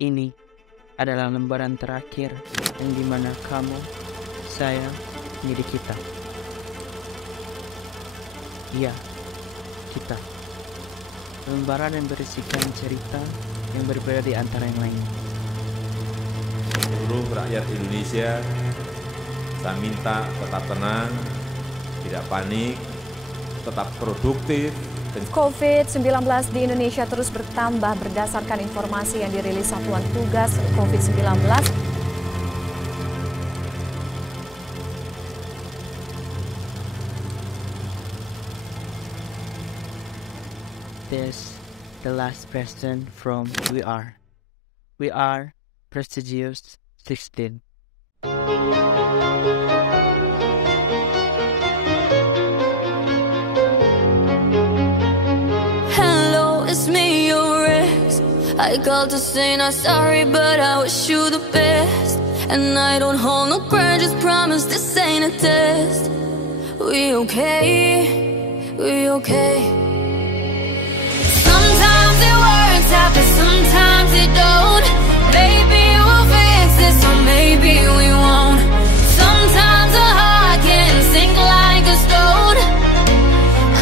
Ini adalah lembaran terakhir yang dimana kamu, saya, milik kita. Iya, kita. Lembaran yang berisikan cerita yang berbeda di antara yang lain. Seluruh rakyat Indonesia, saya minta tetap tenang, tidak panik, tetap produktif. COVID-19 di Indonesia terus bertambah berdasarkan informasi yang dirilis Satuan Tugas COVID-19. This the last person from We Are. We Are Prestigious 16. Hello, it's me, your ex. I called to say not sorry, but I wish you the best. And I don't hold no grudges, promise this ain't a test. We okay, we okay. Sometimes it works out, but sometimes it don't. Maybe we'll fix it, so maybe we won't. Sometimes a heart can sink like a stone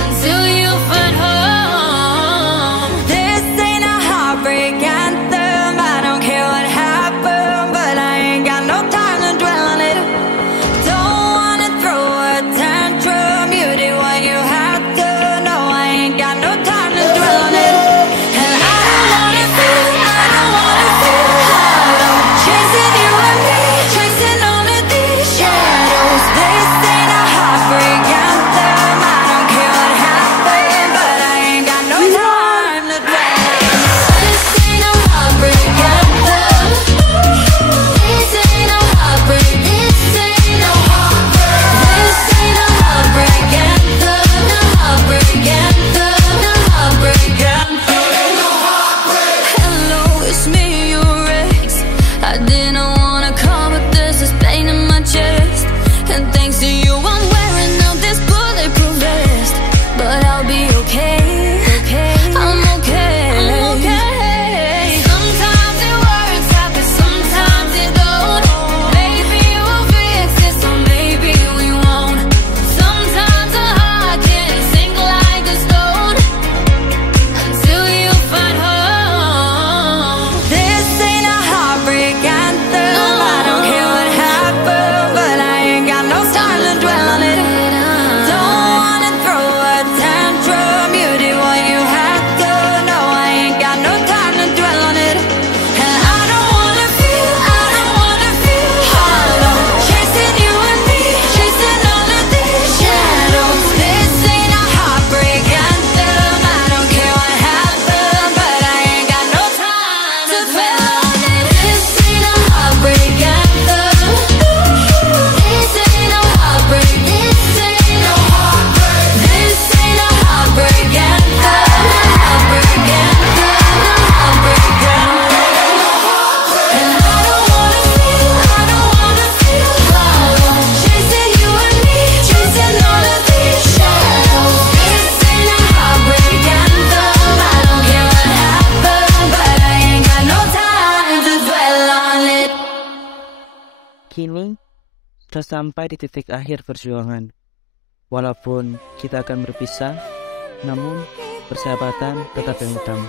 until you find home. This ain't a heartbreak anthem. I don't care what happened, but I ain't got no time to dwell on it. Don't wanna throw a tantrum. You did what you had to. No, I ain't got no time to dwell on it. And I don't wanna feel hollow, chasing you and me, chasing all of these shadows. This ain't a heartbreak anthem. I don't care what happened, but I ain't got no time to dwell on it. This ain't a heartbreak anthem. This ain't a heartbreak. This ain't a heartbreak. This ain't a heartbreak anthem. A heartbreak anthem. A heartbreak anthem. Hello, it's me, your ex. I didn't wanna call, but there's this pain in my chest. And thanks to you, I'm wearing out this bulletproof vest. But I'll be okay. I'm okay. Sometimes it works out, but sometimes it don't. Maybe we'll fix it, so maybe we won't. Sometimes a heart can sink like a stone until you find home. This ain't a heartbreak anthem. I don't care what happened, but I ain't got no time to dwell on it. Don't wanna throw a tantrum. You did what you had to. No, I ain't got no time to dwell on it. And I don't wanna feel hollow, chasing you and me, chasing all of these shadows. This ain't a heartbreak anthem. I don't care what happened, but I ain't got no time to dwell on it. This ain't a heartbreak anthem. This ain't a heartbreak. This ain't a heartbreak. This ain't a heartbreak anthem. A heartbreak anthem. A heartbreak anthem. And I don't wanna feel hollow, chasing you and me, chasing all of these shadows. This ain't a heartbreak anthem. I don't care what happened, but I ain't got no time to dwell on it. Kini, kita sampai di titik akhir perjuangan. Walaupun kita akan berpisah, namun persahabatan tetap yang utama.